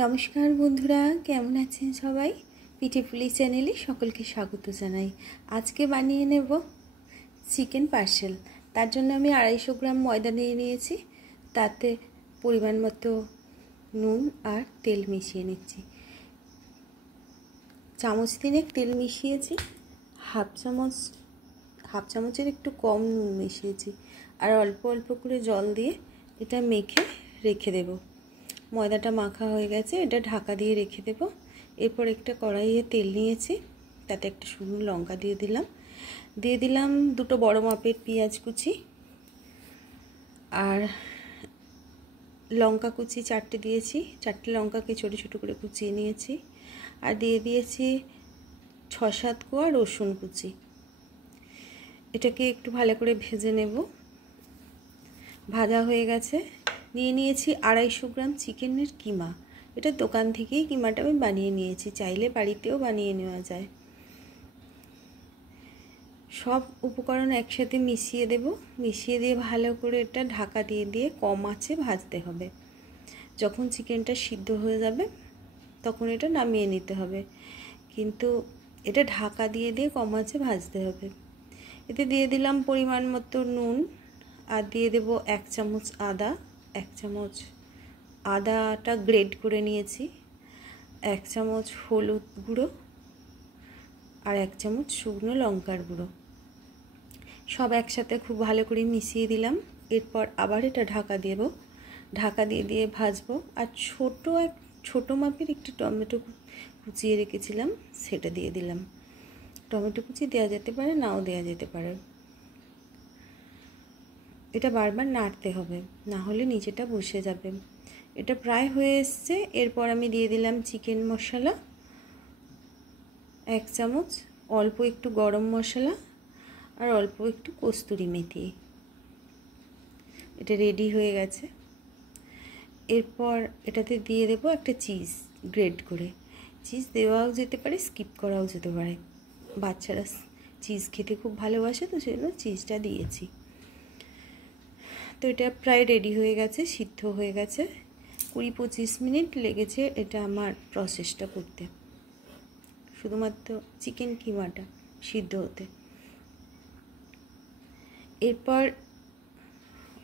নমস্কার বন্ধুরা, কেমন আছেন সবাই? পিঠেপুলি চ্যানেলে সকলকে স্বাগত জানাই। আজকে বানিয়ে নেব চিকেন পার্সেল। তার জন্য আমি 250 গ্রাম ময়দা নিয়ে নিয়েছি, তাতে পরিমাণ মতো নুন আর তেল মিশিয়ে নিচ্ছি। চামচ 3 তেল মিশিয়েছি, হাফ চামচের একটু কম নুন মিশিয়েছি, আর অল্প অল্প করে জল দিয়ে এটা মেখে রেখে দেব। ময়দাটা মাখা হয়ে গেছে, এটা ঢাকা দিয়ে রেখে দেব। এরপর একটা কড়াইয়ে তেল নিয়েছি, তাতে একটা শুকনো লঙ্কা দিয়ে দিলাম 2 বড় মাপের পেঁয়াজ কুচি, আর লঙ্কা কুচি 4টে দিয়েছি। 4টে লঙ্কাকে ছোটো ছোটো করে কুচিয়ে নিয়েছি, আর দিয়ে দিয়েছি 6-7 কোয়া রসুন কুচি। এটাকে একটু ভালো করে ভেজে নেব। ভাজা হয়ে গেছে। নিয়েছি 250 গ্রাম চিকেনের কিমা। এটা দোকান থেকেই কিমাটা আমি বানিয়ে নিয়েছি, চাইলে বাড়িতেও বানিয়ে নেওয়া যায়। সব উপকরণ একসাথে মিশিয়ে দেব। মিশিয়ে দিয়ে ভালো করে এটা ঢাকা দিয়ে কম আঁচে ভাজতে হবে। যখন চিকেনটা সিদ্ধ হয়ে যাবে তখন এটা নামিয়ে নিতে হবে, কিন্তু এটা ঢাকা দিয়ে কম আঁচে ভাজতে হবে। এতে দিয়ে দিলাম পরিমাণ মতো নুন, আর দিয়ে দেব 1 চামচ আদা। 1 চামচ আদাটা গ্রেট করে নিয়েছি, 1 চামচ হলুদ গুঁড়ো, আর 1 চামচ শুকনো লঙ্কার গুঁড়ো। সব একসাথে খুব ভালো করে মিশিয়ে দিলাম। এরপর আবার এটা ঢাকা দিয়ে ভাজবো। আর ছোট মাপের একটি টমেটো কুচিয়ে রেখেছিলাম, সেটা দিয়ে দিলাম। টমেটো কুচি দেওয়া যেতে পারে, নাও দেওয়া যেতে পারে। এটা বারবার নাড়তে হবে, না হলে নিচেটা বসে যাবে। এটা প্রায় হয়ে এসছে। এরপর আমি দিয়ে দিলাম চিকেন মশলা 1 চামচ, অল্প একটু গরম মশলা, আর অল্প একটু কস্তুরি মেথি। এটা রেডি হয়ে গেছে। এরপর এটাতে দিয়ে দেবো একটা চিজ গ্রেট করে। চিজ দেওয়াও যেতে পারে, স্কিপ করাও যেতে পারে। বাচ্চারা চিজ খেতে খুব ভালোবাসে, তো সেজন্য চিজটা দিয়েছি। তো এটা প্রায় রেডি হয়ে গেছে, সিদ্ধ হয়ে গেছে। 20-25 মিনিট লেগেছে এটা আমার প্রসেসটা করতে, শুধুমাত্র চিকেন কিমাটা সিদ্ধ হতে। এরপর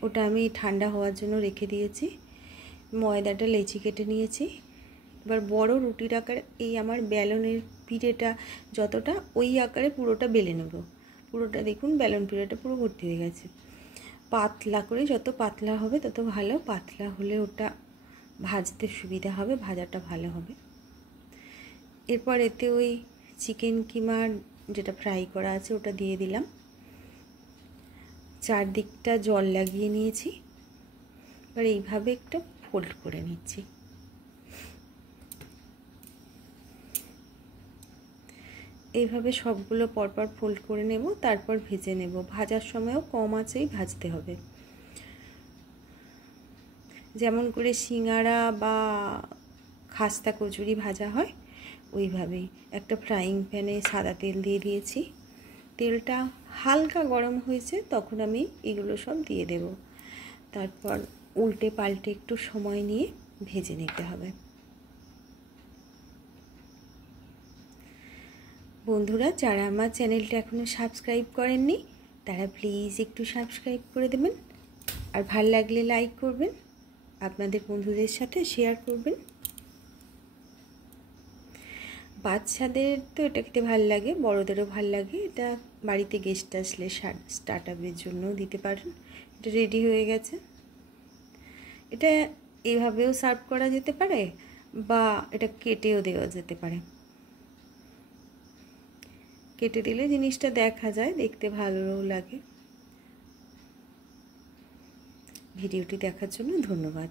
ওটা আমি ঠান্ডা হওয়ার জন্য রেখে দিয়েছি। ময়দাটা লেচি কেটে নিয়েছি। এবার বড় রুটির আকারে এই আমার বেলনের পিঠেটা যতটা, ওই আকারে পুরোটা বেলে নেব। পুরোটা দেখুন বেলন পিঠেটা পুরো ভর্তি হয়ে গেছে। পাতলা করে, যত পাতলা হবে তত ভালো। পাতলা হলে ওটা ভাজতে সুবিধা হবে, ভাজাটা ভালো হবে। এরপর এতে ওই চিকেন কিমা যেটা ফ্রাই করা আছে ওটা দিয়ে দিলাম। চারদিকটা জল লাগিয়ে নিয়েছি। এবার এইভাবে একটা ফোল্ড করে নিচ্ছি। এইভাবে সবগুলো পরপর ফোল্ড করে নেব, তারপর ভেজে নেব। ভাজার সময়ও কম আঁচেই ভাজতে হবে, যেমন করে সিঙ্গারা বা খাস্তা কচুরি ভাজা হয় ওইভাবেই। একটা ফ্রাইং প্যানে সাদা তেল দিয়ে দিয়েছি। তেলটা হালকা গরম হয়েছে, তখন আমি এগুলো সব দিয়ে দেব। তারপর উল্টে পাল্টে একটু সময় নিয়ে ভেজে নিতে হবে। বন্ধুরা, যারা আমার চ্যানেলটা এখনও সাবস্ক্রাইব করেননি তারা প্লিজ একটু সাবস্ক্রাইব করে দেবেন, আর ভালো লাগলে লাইক করবেন, আপনাদের বন্ধুদের সাথে শেয়ার করবেন। বাচ্চাদের তো এটা খেতে ভালো লাগে, বড়োদেরও ভালো লাগে। এটা বাড়িতে গেস্ট আসলে স্টার্টারের জন্যও দিতে পারেন। এটা রেডি হয়ে গেছে। এটা এইভাবেও সার্ভ করা যেতে পারে, বা এটা কেটেও দেওয়া যেতে পারে। কেটে দিলে জিনিসটা দেখা যায়, দেখতে ভালোও লাগে। ভিডিওটি দেখার জন্য ধন্যবাদ।